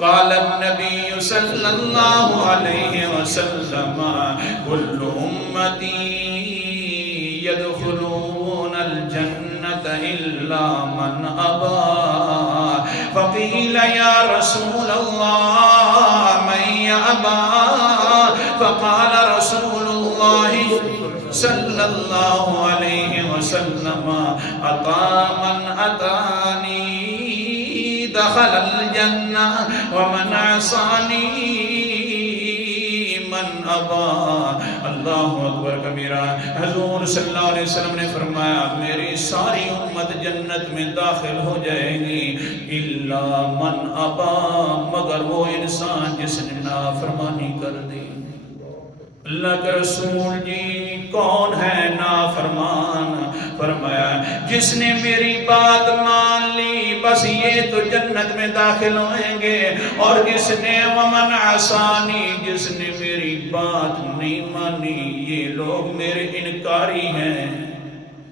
قال النبي صلى الله عليه وسلم كل أمتي يدخلون الجنة إلا من أبى فقيل يا رسول الله من يأبى فقال رسول الله صلى الله عليه وسلم أطاع من أطاعني دخل الجنة ومن عصاني من ابا. اللہ اکبر کبیرہ. حضور صلی اللہ علیہ وسلم نے فرمایا میری ساری امت جنت میں داخل ہو جائے گی الا من ابا، مگر وہ انسان جس نے نافرمانی کر دی. اللہ کے رسول جی کون ہے نافرمان؟ فرمایا جس نے میری بات مان لی بس یہ تو جنت میں داخل ہوئیں گے، اور جس نے ومن عصانی، جس نے میری بات نہیں مانی، یہ لوگ میرے انکاری ہیں.